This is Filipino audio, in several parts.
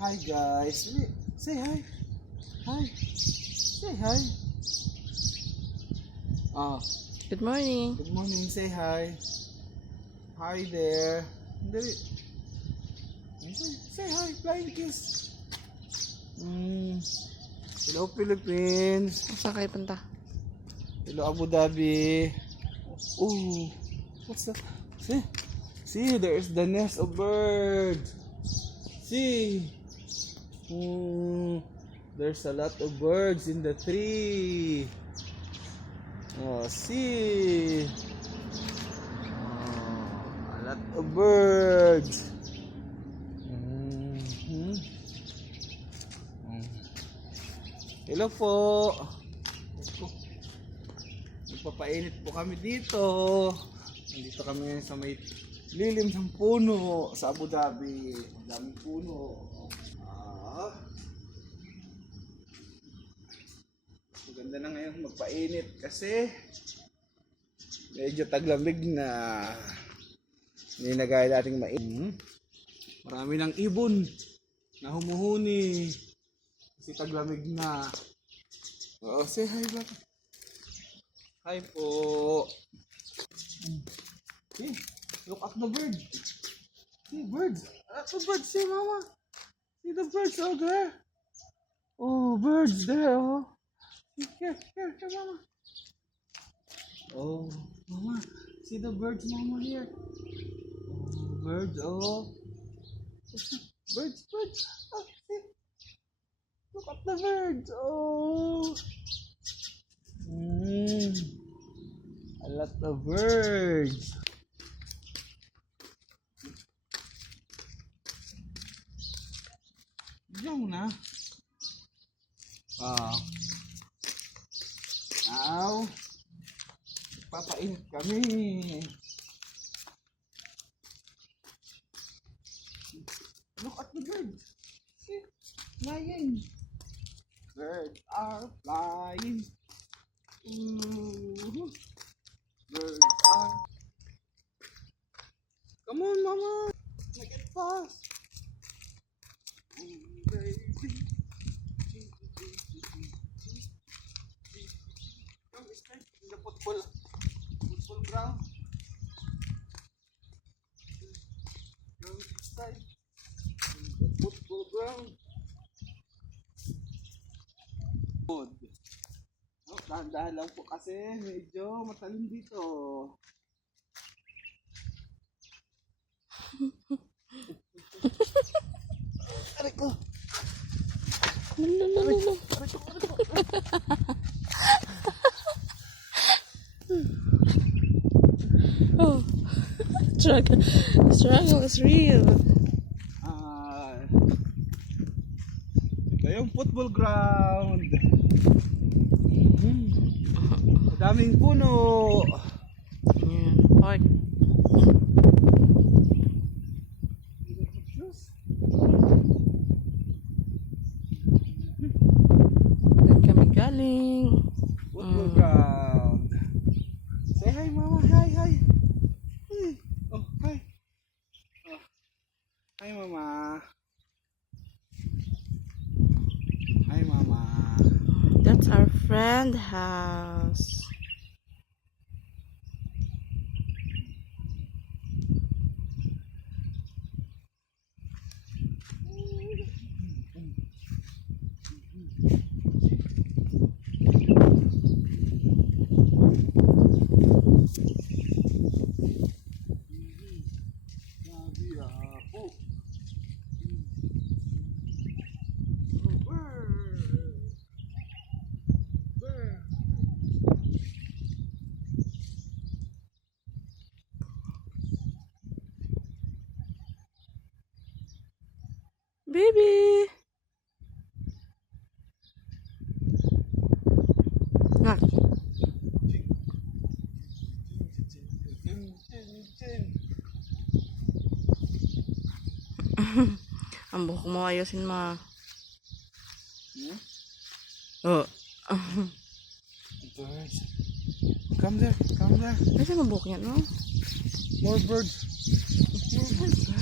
Hi guys. Say hi. Hi. Say hi. Oh, Good morning. good morning. Say hi. Hi there. Dali. Say hi. Flying kiss. Hello Philippines. Saan kayo punta? Hello Abu Dhabi. Oh, what's that? See, there's the nest of birds. See. There's a lot of birds in the tree. Oh, see. Oh, a lot of birds. Hello po. Nagpapainit po kami dito. Nandito kami sa may lilim ng puno sa Abu Dhabi. Ang daming puno. Maganda na ngayon magpainit kasi medyo taglamig na. Hindi na gaya dating mainit. Marami ng ibon na humuhuni kasi taglamig na. Oh, say hi lang. Hi po. See, look at the bird. See, birds. Look at the birds. See, mama. See the birds out there. Oh, birds there. Oh. Here, mama. Oh, mama. See the birds, mama, here. Oh, birds, oh. Birds. Oh, see. Look at the birds. Oh. A lot of birds. Diyan na. Now, papainit kami. Look at the birds. See, flying. Birds are flying. Birds are. Come on, mama. Make it fast. Baby. Come this time in the football ground. Come this time in the football ground. Good. Oh, dahan-dahan lang po kasi medyo matalim dito. Aray ko. Aray ko. Oh, struggle is real. Ito yung football ground. Madaming puno. Yeah, park. Saan kami galing? Football ground. Say hi, mama. Hi. Oh, hi. Oh. Hi, mama. Hi, mama. That's our friend house. Baby! Nak. Ang buhok mo ayusin ma. Oh. Birds. Come there. Kasi ang buhok niya, no? More birds.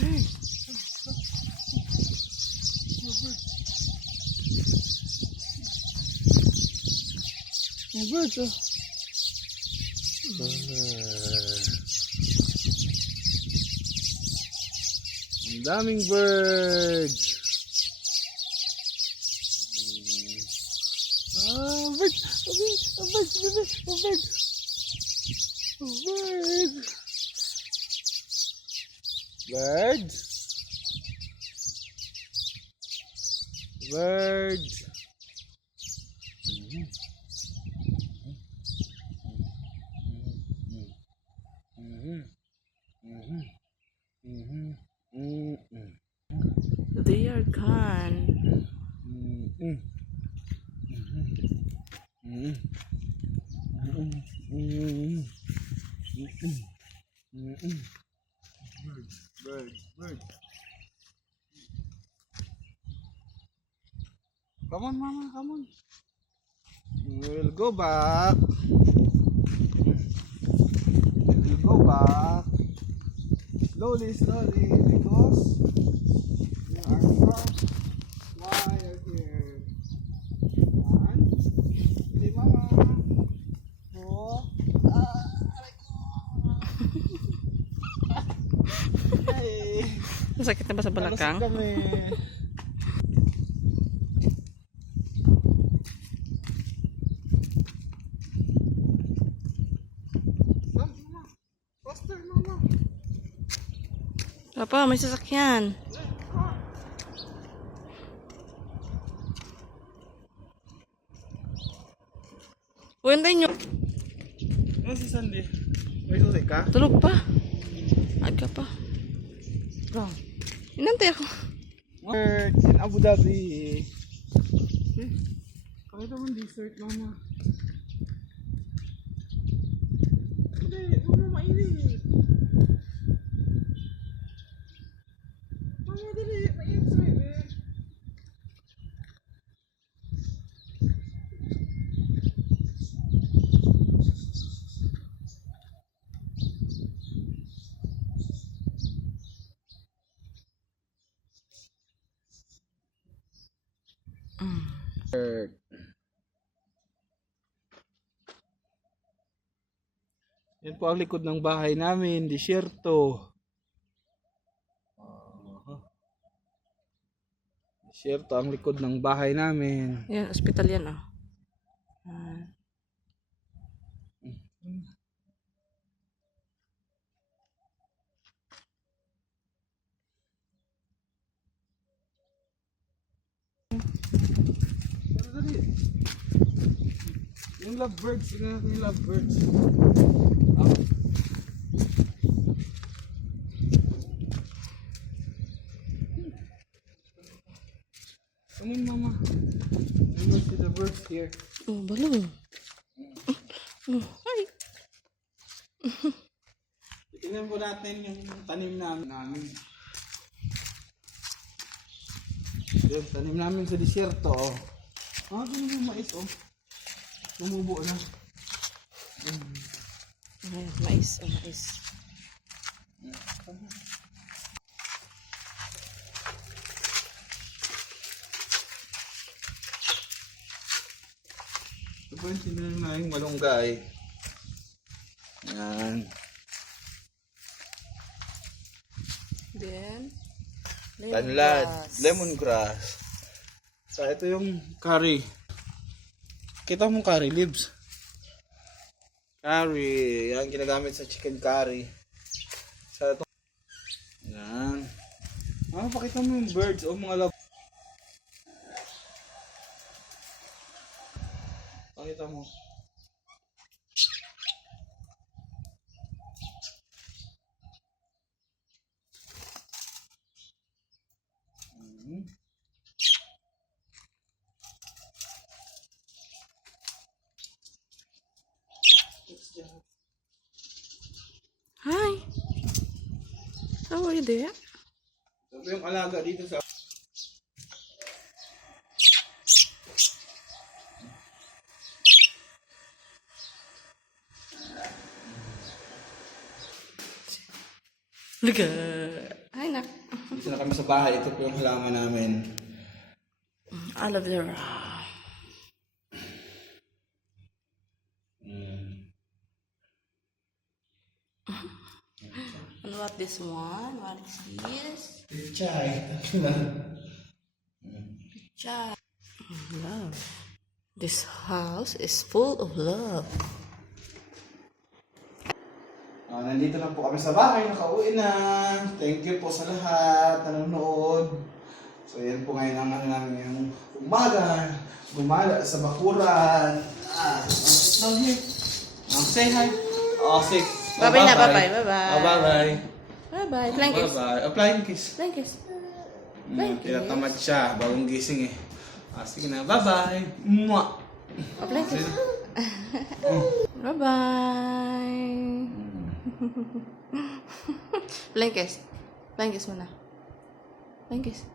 Hey. Mga birds, oh. Ang daming birds. Birds! Birds! Birds! Birds! Birds! They are gone. Birds. Come on, Mama, come on. We'll go back. We'll go back. Slowly, because we are from wire here. 1, 2, Mama. 4. Aray ko. Hey. Masakit na ba sa balakang? Nalasag kami. Mama. Faster, Mama. Papa, may sasakyan. Huwantay nyo. Ano si Sandy? May susi ka? Tulog pa. Aga pa. Bro. Inantay ako. Birds in Abu Dhabi. Eh, pakita mo dessert, Mama. Hindi, huwag mo mainit. Mama, dali. Mainit sa bebe. Bird. Yan po ang likod ng bahay namin, disyerto. Disyerto ang likod ng bahay namin. Yan, ospital yan ah. Dali. Yung lovebirds, yung lovebirds. Ah. Come on, Mama. We will see the birds here. Oh, balong. Oh, ay. Tingnan po natin yung tanim namin. Yung tanim namin sa disyerto, oh. Ah, ganun yung mais, oh. Tumubo na. Ay, mais, mais. Ito po yung tinanim namin malunggay. Yan. Then, Tanlad, lemongrass. So, ito yung curry. Kita mo curry leaves. Curry. Yan, ginagamit sa chicken curry. So, ito. Yan. Ah, pakita mo yung birds o mga love. Pakita mo. hi. How are you there? Ito yung alaga dito sa... Liga. Hi, nak. Dito na kami sa bahay. Ito po yung halaman namin. Aloe vera. this one? What is this? Chai. Child. Love. This house is full of love. Nandito na po kami sa bahay, nakauwi na. Thank you po sa lahat na nanonood. So yan po ngayon ang namin yung umaga. Gumala sa bakuran. Sit down here. Say hi. Say. Bye-bye na, bye-bye, bye-bye. Bye-bye. Bye-bye. Flying kiss. Bye-bye. Flying kiss. Flying kiss. Flying kiss. Tinatamad siya, bagong gising eh. Sige na, bye-bye. Mwah. Oh, flying kiss. Bye-bye. Flying kiss. Flying kiss muna. Flying kiss.